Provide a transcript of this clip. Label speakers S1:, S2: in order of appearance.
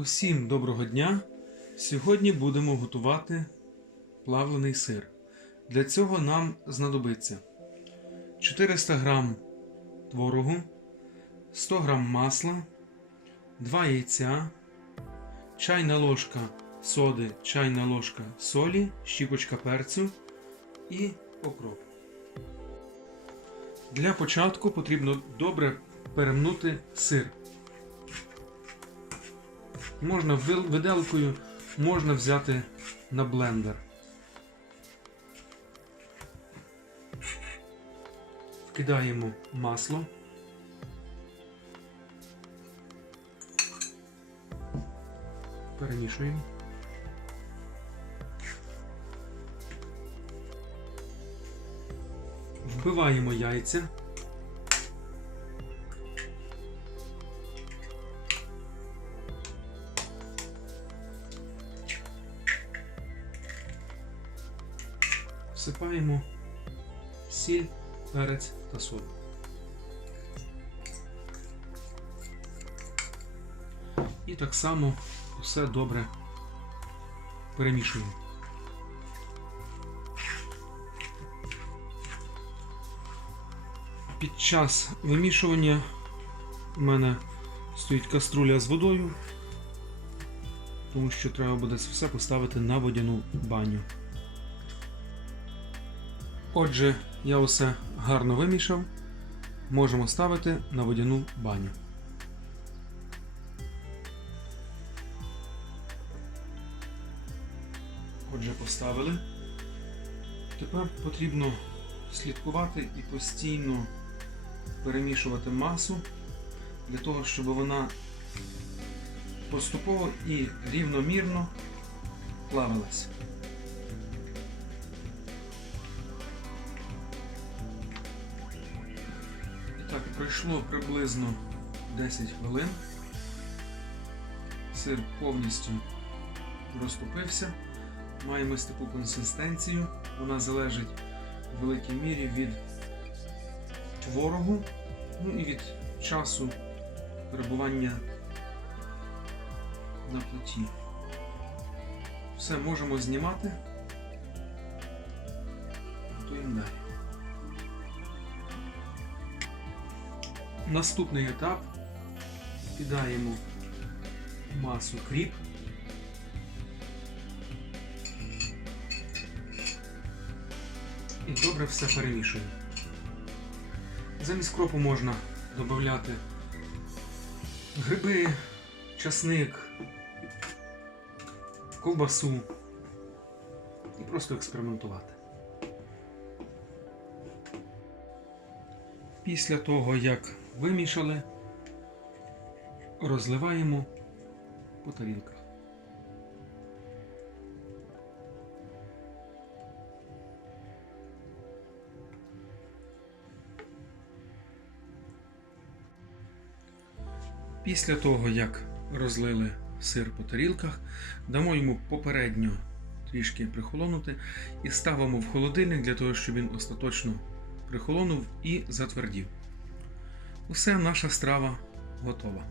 S1: Усім доброго дня! Сьогодні будемо готувати плавлений сир. Для цього нам знадобиться 400 г творогу, 100 г масла, 2 яйця, чайна ложка соди, чайна ложка солі, щіпочка перцю і окроп. Для початку потрібно добре перемнути сир. Можна виделкою, можна взяти на блендер. Вкидаємо масло. Перемішуємо. Вбиваємо яйця. Всипаємо сіль, перець та соль. І так само все добре перемішуємо. Під час вимішування у мене стоїть каструля з водою, тому що треба буде все поставити на водяну баню. Отже, я усе гарно вимішав. Можемо ставити на водяну баню. Отже, поставили. Тепер потрібно слідкувати і постійно перемішувати масу для того, щоб вона поступово і рівномірно плавилась. Так, пройшло приблизно 10 хвилин. Сир повністю розтопився. Маємо ось таку консистенцію. Вона залежить в великій мірі від творогу, ну і від часу перебування на плиті. Все можемо знімати. Готуємо далі. Наступний етап. Кидаємо масу кріп. І добре все перемішуємо. Замість кропу можна додати гриби, часник, ковбасу і просто експериментувати. Після того, як вимішали, розливаємо по тарілках. Після того, як розлили сир по тарілках, дамо йому попередньо трішки прихолонути і ставимо в холодильник для того, щоб він остаточно прихолонув і затвердів. Усе наша страва готова.